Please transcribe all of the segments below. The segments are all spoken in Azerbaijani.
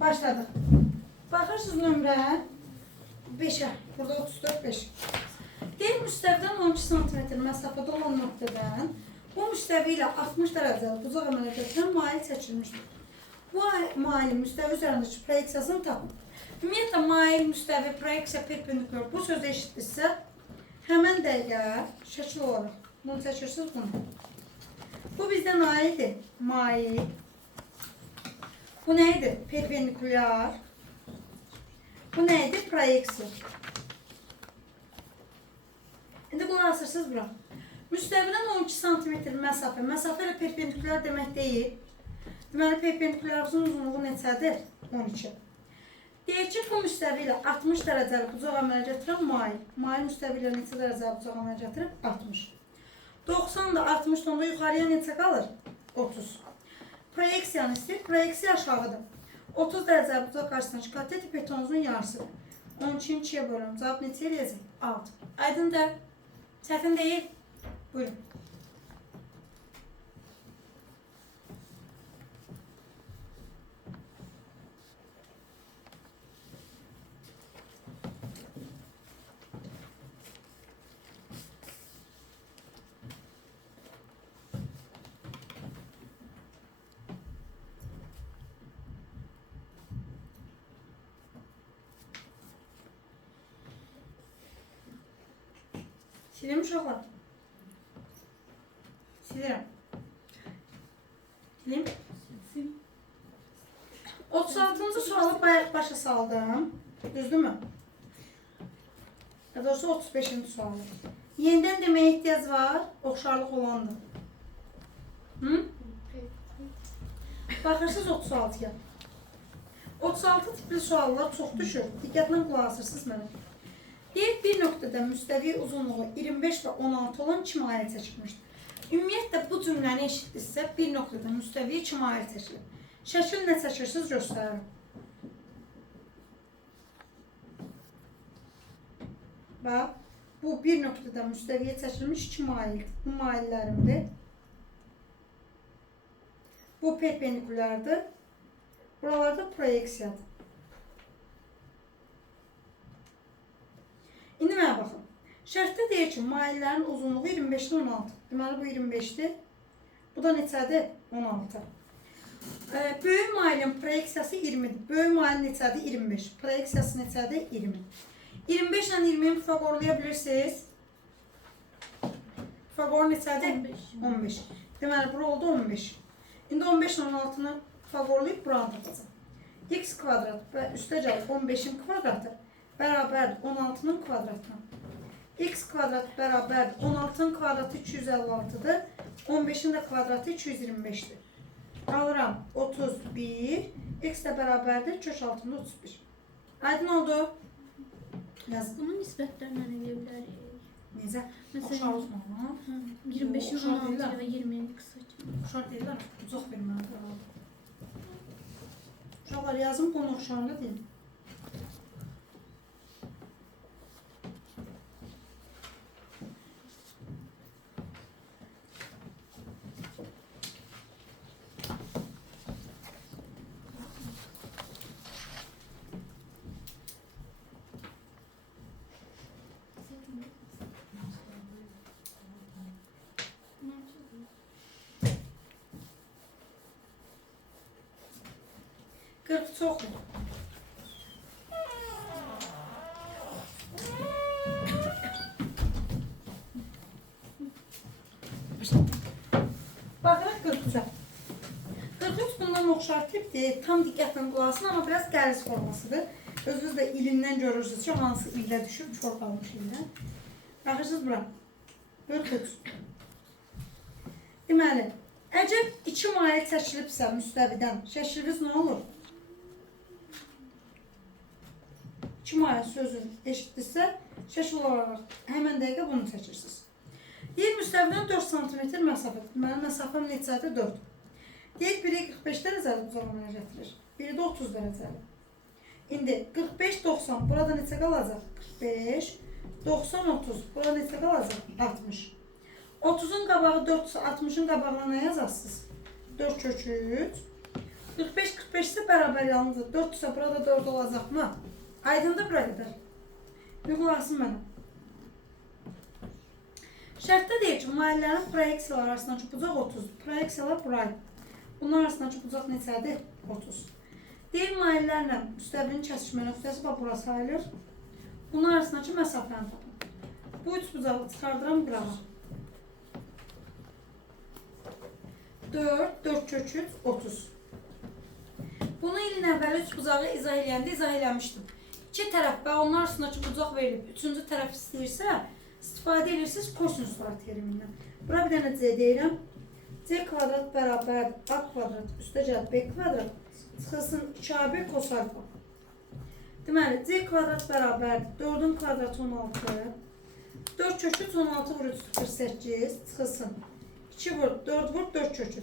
Başladık. Baxırsınız nömrə 5'ə. Burada 34, 5. Deyil müstəvidən 12 cm məsafədə olan nöqtədən bu müstəvi ilə 60 dərəcəli bucaq əmələ gətirən mail çəkilmişdir. Bu mailin müstəvi üzərindəki proyeksiyasını tapın. Ümumiyyətlə, mail, müstəvi, proyeksiya, perpendikular bu sözü eşitdirsə, həmən dəqiqə şəkil olaraq bunu çəkirsiniz bunu. Bu bizdən aiddir. Mail. Bu neydi? Perpendikular. Bu neydi? Proyeksiya. İndi qulaq asırsınız bura. Müstəvidən 12 cm məsafə. Məsafə ilə perpendikular demək deyil. Deməli, perpendikularımızın uzunluğu neçədir? 12. Deyir ki, bu müstəvi ilə 60 dərəcəli bucaq əmələ gətirən mail. Mail müstəvi ilə neçə dərəcəli bucaq əmələ gətirib? 60. 90 da 60 onda yuxarıya neçə qalır? 30. Proyeksiyanı istəyir. Proyeksiya aşağıdır. 30 dərəcəli bucaq qarşısındakı katet betonunuzun yarısıdır. 12'ni 2'ye bölüm. Cevap neçə eləyəcək? 6. Aydındır. Çətin deyil. Buyurun. Sileyim uşaqlar. Sileyim. Sileyim. 36. sualı bayaq başa saldım. Düzdür mü? Ya doğrusu 35. sualı. Yenidən deməyə ehtiyac var. Oxşarlıq olandır. Hı? Baxırsınız 36'ya. 36 tipli suallar çox düşür. Diqqətlə qulaq asırsınız mənə. Deyək bir nöqtədə müstəvi uzunluğu 25 və 16 olan 2 mail çəkilmişdir. Ümumiyyətlə bu cümləni eşitdirsə bir nöqtədə müstəvi 2 mail çəkilir. Şəkil nə çəkirsiniz göstərirəm. Bax, bu bir nöqtədə müstəviyə çəkilmiş 2 mail. Bu maillərimdir. Bu perpendikulardır. Buralarda proyeksiyadır. İndi mənə baxın. Şərtdə deyir ki, maillərin uzunluğu 25-dən 16. Deməli, bu 25-dir. Bu da neçədir? 16. Böyük mailin proyeksiyası 20-dir. Böyük mailin neçədir? 25. Proyeksiyası neçədir? 20. 25 ilə 20-yi Pifagorlaya bilirsiniz. Pifagor neçədir? 15. Deməli, bura oldu 15. İndi 15 ilə 16-nı Pifagorlayıb buranı tapacaq. X kvadrat və üstə gəlib 15'in kvadratı bərabər 16'nın kvadratına. X kvadrat bərabər 16'nın kvadratı 256'dır. 15'in də kvadratı 225'dir. Alıram 31. X də bərabərdir. Kök altında 31. Aydın oldu. Yazın. Bunun nisbətlərinə nə deyə bilərik? Necə? Mesela 25'in 16 ilə 20'nin qısaca. Uşaq deyirlər. Ucaq verməlidir. Uşaqlar yazın bunu oxşarlı deyil. Qırx çoxdur. Baxırıq 43'ə. 43 bundan oxşar tipdir. Tam diqqətlə qulaq asın, amma biraz qəliz formasıdır. Özünüz də ilindən görürsünüz ki, hansı ildə düşüb, çox almış ildən. Baxırsınız bura. 43. Deməli, əgər 2 mail çəkilibsə müstəvidən, şəkliniz nə olur? 2 mail sözü eşitdirsə, şəkil olaraq həmən dəqiqə bunu çəkirsiniz. Deyir, müstəvidən 4 cm məsafə. Deməli, məsafəm neçədir? 4. Deyir, biri 45 dərəcəli bucaq əmələ gətirir. Biri də 30 dərəcəli. İndi 45-90, burada neçə qalacaq? 45, 90-30, burada neçə qalacaq? 60. 30'un qabağı 4, 60'ın qabağına nə yazarsınız? 4 kök 3. 45 ise bərabər yalnızdır. 4 ise burada 4 olacaq mı? Aydındır bura qədər. Bir qulaqsın mənə. Şərtdə deyir ki, maillərin proyeksiyalar arasından çubucaq 30. Proyeksiyalar burayı. Bunlar arasından çubucaq neçədir? 30. Deyir maillərlə müstəvinin kəsişmə nöqtəsi bax bura sayılır. Bunlar arasındakı məsafəni tapın. Bu üç bucağı çıxardıram qırağa. 4 kök 3, 30. Bunu ilin əvvəli üç bucağı izah eləyəndə izah eləmişdim. İki tərəf və onlar arasındakı bucaq verilib, üçüncü tərəf istəyirsə, istifadə edirsiniz kosinuslar terimindən. Bura bir dənə C deyirəm. C kvadrat bərabər A kvadrat üstə gəl B kvadrat çıxılsın 2AB kos alfa. Deməli, C kvadrat bərabər 4-ün kvadratı 16. 4 kök 3, 16 vur 3, 48 çıxılsın. 2 vur, 4 vur, 4 kök 3.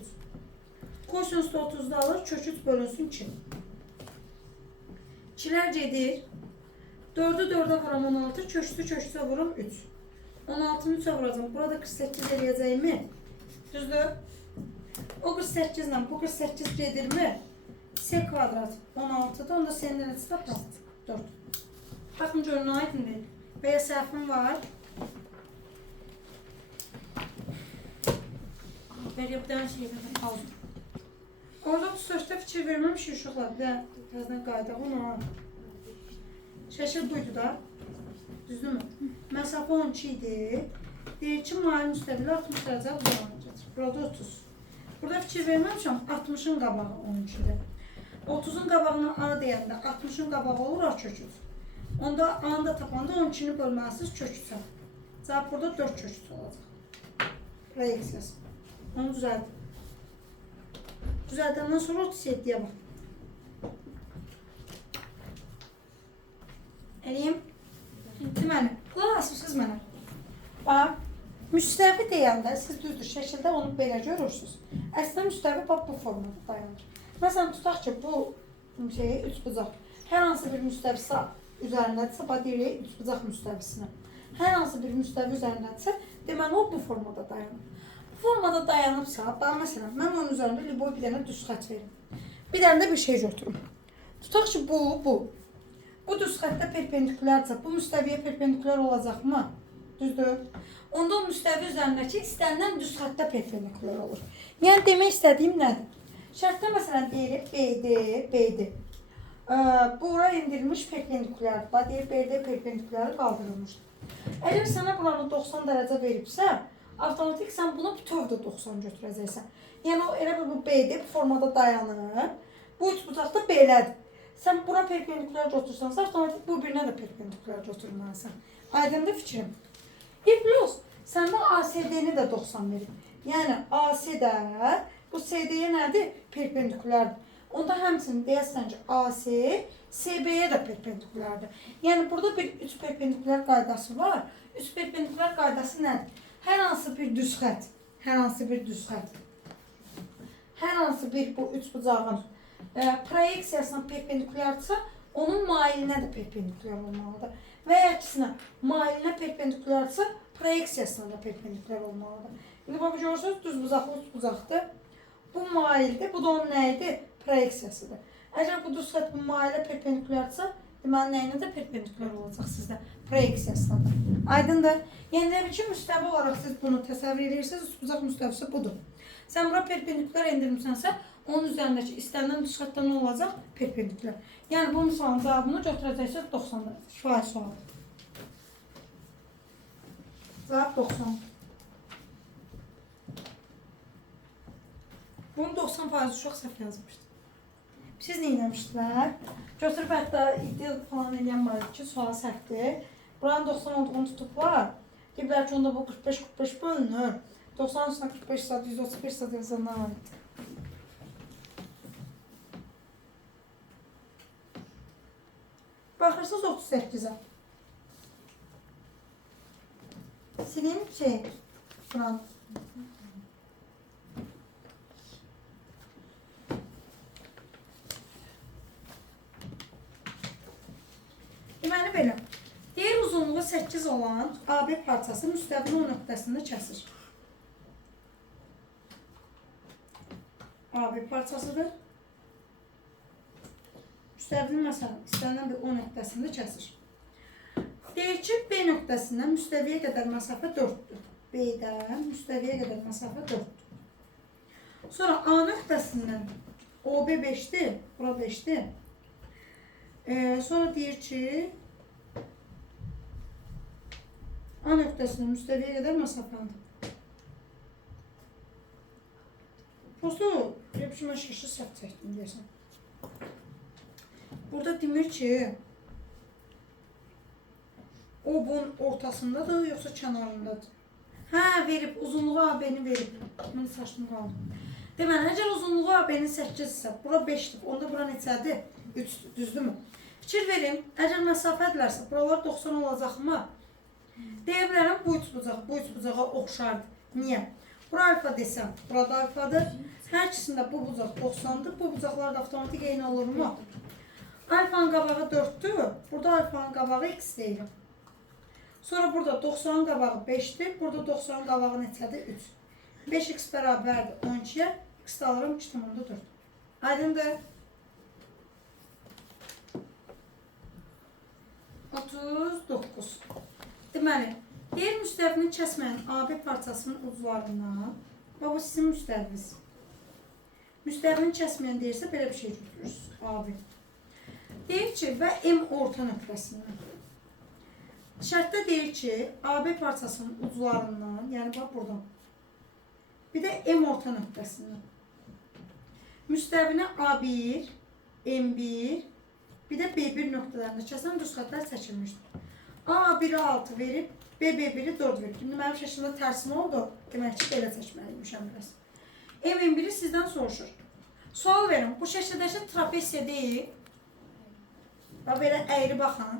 Kosinus da 30'da alır, kök 3 bölünsün 2. 2'ler gedir. 4'ü 4'e vuram 16, kök 3'e vuram 3. 16'nı 3'e vuracağım. Burada 48 eləyəcəyimi? Düzdür? O 48 ilə bu 48 gedir mi? S kvadrat 16'da, onda senin neresi tapar? 4. Bakın görün aydın değil. Veya səhvim var. Veriyor bir tane şey aldım. Orada 34'te fikir verməmiş uşaqlar. Bir də təzədən qayıdaq ona. Şəkil buydu da. Düzdürmü? Məsafə 12 idi. Deyir ki, mail müstəvilə 60 dərəcə uzanacaq. Burada 30. Burada fikir verməmişəm, 60'ın qabağı 12'dir. 30'un qabağına A deyəndə 60'ın qabağı olur A kök 3. Onda A'nı da tapanda 12'ni bölməlisiniz kök 3'ə. Cavab burada 4 kök 3 olacaq. Proyeksiyası. Onu düzəldim. Düzəldəndən sonra 37'ye bax. Eləyim. Deməli, qulaq asırsınız mənə. Bax, müstəvi deyəndə siz düzdür şəkildə onu belə görürsünüz. Əslində müstəvi bax bu formada dayanır. Məsələn, tutaq ki, bu şeyi üç bucaq. Hər hansı bir müstəvisi üzərindədirsə, bax deyirik üç bucaq müstəvisinə. Hər hansı bir müstəvi üzərindədirsə, deməli o bu formada dayanır. Bu formada dayanıbsa, bax məsələn, mən onun üzərində liboy bir dənə düz xətt verim. Bir dənə də bir şey götürüm. Tutaq ki, bu. Bu düz xəttə perpendikulyarsa, bu müstəviyə perpendikulyar olacaqmı? Düzdür. Onda o müstəvi üzərindəki istənilən düz xəttə perpendikulyar olur. Yəni demək istədiyim nədir? Şərtdə məsələn deyirik BD. Bura indirilmiş perpendikulyardır. Bax deyir BD perpendikulyarı qaldırılmışdır. Əgər sənə buranı 90 dərəcə veribsə, avtomatik sən buna bütövdə 90 götürəcəksən. Yəni o elə bu BD bu formada dayanır. Bu üç bucaq da belədir. Sən bura perpendikulyar götürsən, avtomatik bu birinə də perpendikulyar götürməlisən. Aydındır fikrim. Plus, səndə ACD-ni də 90 verib. Yəni AC-də bu CD-yə nədir? Perpendikulyardır. Onda həmçinin deyəsən ki, AC CB-yə də perpendikulyardır. Yəni burada bir üç perpendikulyar qaydası var. Üç perpendikulyar qaydası nədir? Hər hansı bir düz xətt, hər hansı bir bu üç bucağın proyeksiyasına perpendikulyarsa, onun mailinə də perpendikulyar olmalıdır. Və ya əksinə, mailinə perpendikulyarsa, proyeksiyasına da perpendikulyar olmalıdır. İndi bax, görürsünüz, düz bucaqlı üç bucaqdır. Bu maildir, bu da onun nəyidir? Proyeksiyasıdır. Əgər bu düz xətt bu mailə perpendikulyarsa, deməli nəyinə də perpendikulyar olacaq sizdə? Proyeksiyasına da. Aydındır. Yəni demək ki, müstəvi olaraq siz bunu təsəvvür edirsiniz, üç bucaq müstəvisi budur. Sən bura perpendikulyar endirmişsənsə, onun üzərindəki istənilən düz xəttdə nə olacaq? Perpendikulyar. Yəni bu misalın cavabını götürəcəksiniz 90 dərəcə. Şifahi sual. Cavab 90. Bunu 90% uşaq səhv yazmışdı. Siz nə eləmişdilər? Götürüb hətta iddia falan eləyən var ki, sual səhvdir. Buranın 90 olduğunu tutublar. Deyiblər ki, onda bu 45-45 bölünür. 90 üstüne 45 saat, 135 saat yazanlar var. Baxırsınız 38'e. Sileyim şey. Buranın. Deməli belə. Yer uzunluğu 8 olan AB parçası müstəvinin o nöqtəsində kəsir. AB parçasıdır. müstəvinin məsələn istənilən bir O nöqtəsində kəsir. Deyir ki, B nöqtəsindən müstəviyə qədər məsafə 4-dür. B-dən müstəviyə qədər məsafə 4-dür. Sonra A nöqtəsindən OB 5-dir, bura 5-dir. Sonra deyir ki, A nöqtəsindən müstəviyə qədər məsafədir. Prosto, yapışma şişi səhv çəkdim deyəsən. Burada demir ki, o bunun ortasındadır, yoxsa kənarındadır. Hə, verib, uzunluğu AB-ni verib. Mən saçdım qaldım. Deməli, əgər uzunluğu AB-nin 8 isə, bura 5-dir, onda bura neçədir? 3-dür, düzdürmü? Fikir verin, əgər məsafədirlərsə, buralar 90 olacaqmı? Deyə bilərəm, bu üç bucağa oxşardır. Niyə? Bura alfa desəm, burada alfadır. Hər ikisində bu bucaq 90-dır. Bu bucaqlar da avtomatik eyni olurmu? Alfanın qabağı 4-dür. Burada alfanın qabağı x deyirəm. Sonra burada 90'ın qabağı 5'dir. Burada 90'ın qabağı neçədir? 3. 5x bərabərdir 12'ye. X alıram 2,4. Aydındır. 39. Deməli, deyir müstəvini kəsməyən AB parçasının uclarından, bu sizin müstəviniz. Müstəvini kəsməyən deyirsə, belə bir şey götürürsünüz. AB. Deyir ki, və M orta nöqtəsindən. Şərtdə deyir ki, AB parçasının uclarından, yəni bax buradan, bir də M orta nöqtəsindən. Müstəvini A1, M1, bir də B1 nöqtələrində kəsən düz xətlər çəkilmişdir. A1'i 6 verib, B1'i 4 verib. Şimdi mənim şəklində tərsim oldu. Demək ki, belə çəkməliymişəm biraz. M1'i sizdən soruşur. Sual verin, bu şəkildəki trapesiya deyil. Bax, belə əyri baxın.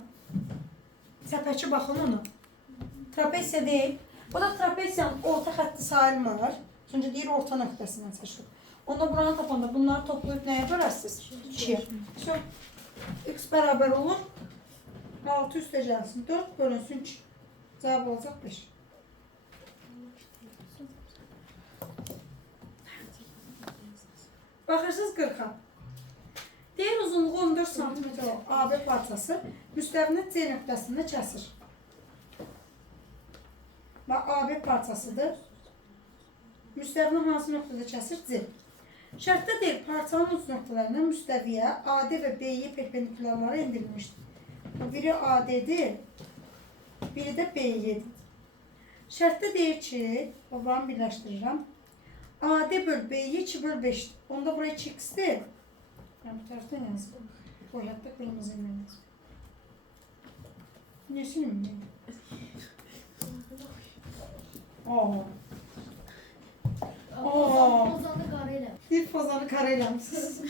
Səpəki baxın onu. Trapesiya deyil. Bu da trapesiyanın orta xətti sayılmır. Çünki deyir orta nöqtəsindən seçilir. Onda buranı tapanda bunları toplayıb nəyə bölərsiniz? 2'ye. X bərabər olur. 6 üstə gəlsin. 4 bölünsün 2. Cavab olacaq 5. Baxırsınız 40'a. Deyir uzunluğu 14 cm AB parçası müstəvinin C nöqtəsində kəsir. Və AB parçasıdır. Müstəvinin hansı nöqtədə kəsir? C. Şərtdə deyir, parçanın uc nöqtələrindən müstəviyə AD və BY perpendikularlara endirilmişdir. Biri AD'dir, biri də BY'dir. Şərtdə deyir ki, babanı birləşdirirəm. AD böl BY 2 böl 5'dir. Onda buraya 2x'dir. Yəni bu tərəfdən yazdım. Boyatda qırmızı ilə yazdım. Niyə silinməyim? Pozanı qarı elə. Bir pozanı kare eləmişsiniz.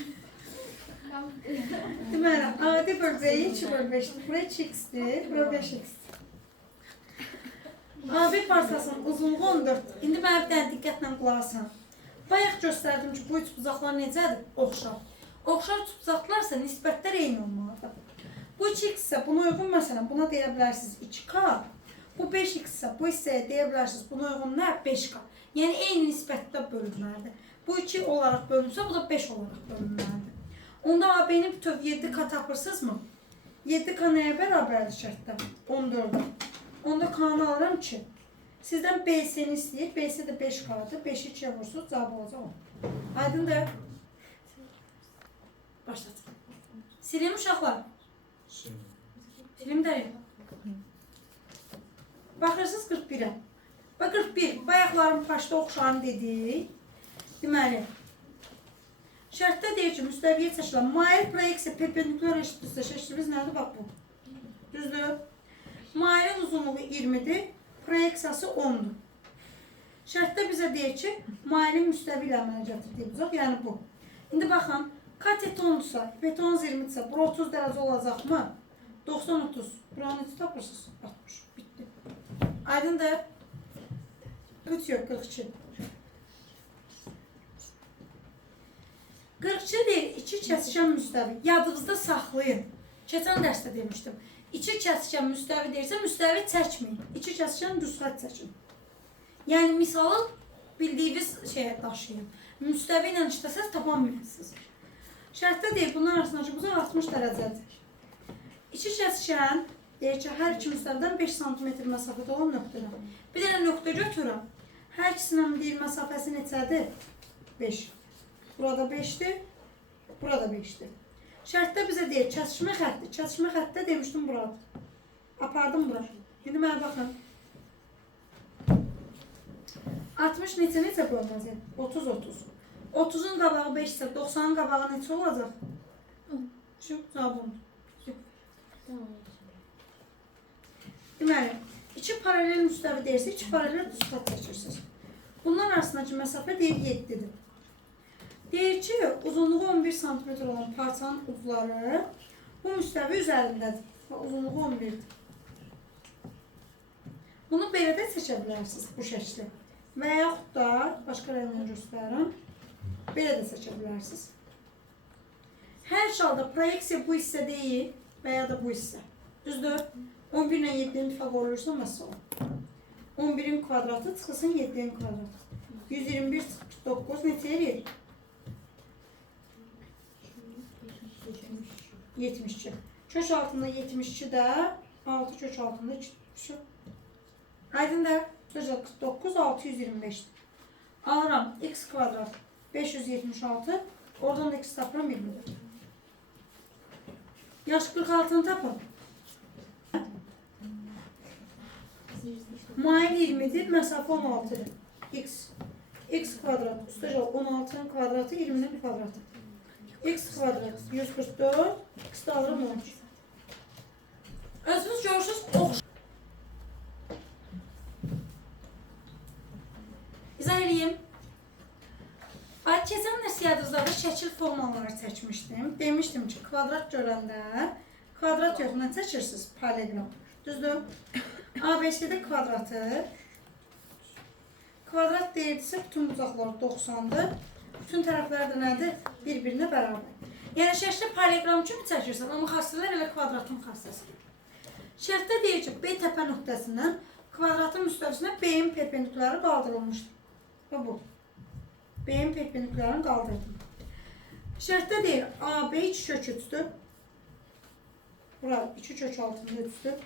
Deməli, AD böl BY 2 böl 5'dir. Buraya 2x'dir, buraya 5x'dir. AB parçasının uzunluğu 14'dir. İndi mənə bir dənə diqqətlə qulaq asın. Bayaq göstərdim ki, bu üç bucaqlar necədir? Oxşar. Oxşar üç bucaqlarsa nisbətlər eyni olmalıdır. Bu 2x isə buna uyğun, məsələn, buna deyə bilərsiniz 2k. Bu 5x isə bu hissəyə deyə bilərsiniz buna uyğun nə? 5k. Yəni eyni nisbətdə bölünməlidir. Bu 2 olaraq bölünsə, bu da 5 olaraq bölünməlidir. Onda AB-ni bütöv 7k tapırsınızmı? 7k nəyə bərabərdir şərtdə? 14'ə. Onda k-nı alıram 2. Sizdən BS-ni istəyir. BS də 5K-dır. 5'i 2'ye vursunuz. Cavab olacaq 10. Aydındır. Başlayalım. Silim uşaqlar. Silim dərin. Baxırsınız 41'ə. Və 41. Bayaqların paşda oxşarını dedik. Deməli. Şərtdə deyir ki, müstəviyə çəkilən mail proyeksiya perpendikular eşitdirsə, şəklimiz nədir? Bax bu. Düzdür. Mailin uzunluğu 20'dir. Proyeksiyası 10'dur. Şərtdə bizə deyir ki, mailin müstəvi ilə əmələ gətirdiyi bucaq, yəni bu. İndi baxın, katet 10'dursa, beton 20'dirsə, bura 30 dərəcə olacaqmı? 90-30. Buranı neçə tapırsınız? 60. Bitdi. Aydındır. 3 yox, 42. 42 deyir, 2 kəsişən müstəvi. Yadınızda saxlayın. Keçən dərsdə demişdim. 2 kəsişən müstəvi deyirsə, müstəvi çəkməyin. 2 kəsişən düz xətt çəkin. Yəni, misalı bildiyiniz şeyə daşıyın. Müstəvi ilə işləsəz, tapa bilməzsiniz. Şərtdə deyil, bunlar arasındakı uzaq 60 dərəcədir. İki kəsişən, deyir ki, hər iki müstəvidən 5 sm məsafədə olan nöqtədən. Bir dənə nöqtə götürürəm. Hər ikisinin deyil məsafəsi neçədir? 5. Burada 5'dir, burada 5'dir. Şərtdə bizə deyir, kəsişmə xətti. Kəsişmə xəttdə demişdim burada. Apardım bura. İndi mənə baxın. 60 neçə qoymaz? 30-30. 30'un qabağı 5 ise 90'ın qabağı neçə olacaq? Şu cavabım. Deməli, iki paralel müstəvi deyirsə, iki paralel düzxət çəkirsiniz. Bunların arasındakı məsafə deyir 7'dir. Deyir ki, uzunluğu 11 cm olan parçanın ucları bu müstəvi üzərindədir. Uzunluğu 11'dir. Bunu belə də seçə bilərsiniz bu şəkli. Və yaxud da başqa rənglə göstərirəm. Belə də seçə bilərsiniz. Hər halda proyeksiya bu hissə deyil və ya da bu hissə. Düzdür? 11 ilə 7'nin ittifaq olursa məsələ. 11'in kvadratı çıxılsın 7'nin kvadratı. 121 9 neçə edir? 72. Kök altında 72 də 6 kök altında 2 şu. Aydın da 49 625. Alıram x kvadrat 576. Oradan da x tapıram 24. Yaş 46'ını tapın. Mail 20'dir, mesafə 16'dır. X kvadrat üstəgəl 16'nın kvadratı 20'nin kvadratı. X kvadrat 144, x də alırım 13. Özünüz görürsünüz, oxşar. İzah edeyim. Keçən dərs yadınızdadır, şəkil formaları çəkmişdim. Demişdim ki, kvadrat görəndə kvadrat yoxundan çəkirsiniz paralelogram. Düzdür? ABC-də kvadratı. Kvadrat deyirdisə, bütün bucaqlar 90'dır. Bütün tərəflər də nədir? Bir-birinə bərabər. Yəni şəkildə paralelogram kimi çəkirsən, amma xassələr elə kvadratın xassəsi. Şərtdə deyir ki, B təpə nöqtəsindən kvadratın müstəvisinə B-in perpendikuları qaldırılmışdır. Və bu. B-in perpendikularını qaldırdım. Şərtdə deyir, AB 2 kök 3'dür. Bura 2 kök altında 3'dür.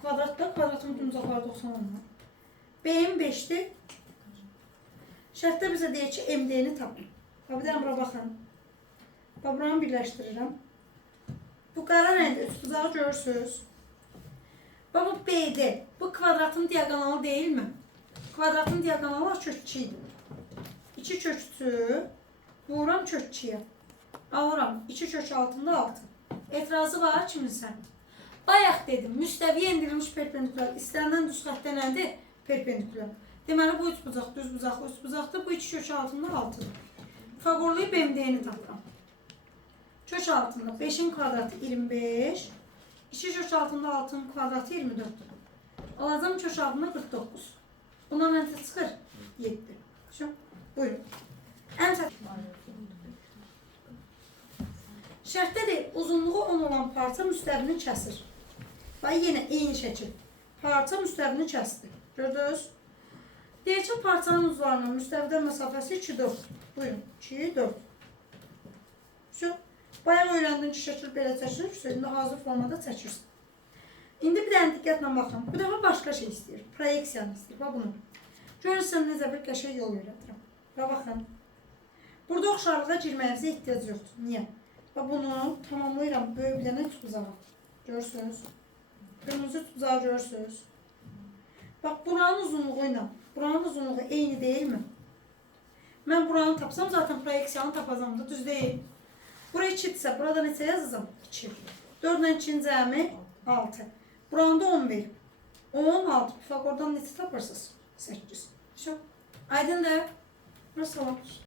Kvadratda kvadratın bütün uzaqları 90 olmalı. B-in 5'dir. Şərtdə bizə deyir ki, MD-ni tapın. Bir dənə bura baxın. Buranı birləşdirirəm. Bu qara rəngdə üst bucağı görürsünüz. Bu B'dir. Bu kvadratın diagonalı değil mi? Kvadratın diagonalı kök 2 idi. 2 kök 3'ü vururam kök 2'yə. Alıram 2 kök altında 6. Etirazı var kiminsə? Bayaq dedim, müstəviyə endirilmiş perpendikular istənilən düz xəttə nədir? Perpendikular. Deməli bu üç bucaq düz bucaqlı üst bucaqdır. Bu 2 kök altında 6'dır. Fagorlayıb MD-ni tapıram. Kök altında 5'in kvadratı 25. 2 kök altında 6'nın kvadratı 24. Alacağım kök altında 49. Bundan nəticə çıxır? 7. Şu, buyurun. Şərtdə deyil, uzunluğu 10 olan parça müstəvini kəsir. Və yenə eyni şəkil. Parça müstəvini kəsdi. Gördünüz? Deyir ki, parçanın uzlarının müstəvidən məsafəsi 2-4. Buyurun, 2-4. Şu, bayağı öyrəndin ki, şəkil belə çəkilir, indi hazır formada çəkirsin. İndi bir dənə diqqətlə baxın. Bu dəfə başqa şey istəyir. Proyeksiyanı istəyir. Bax bunu. Görürsən necə bir qəşəng yol öyrədirəm. Və baxın. Burada oxşarlığa girməyinizə ehtiyac yoxdur. Niyə? Və bunu tamamlayıram. Böyük bir dənə üç bucağa. Görürsünüz. Qırmızı üç bucağı görürsünüz. Bax, buranın uzunluğu ilə buranın uzunluğu eyni değil mi? Mən buranı tapsam zaten proyeksiyanı tapacağım da düz değil. Buraya 2'dirsə, burada neçə yazacağım? 2. 4 ilə 2'nin cəmi 6. Buranda 11. 16. Fagordan neçə tapırsınız? 8. Şu. Aydındır. Burası var.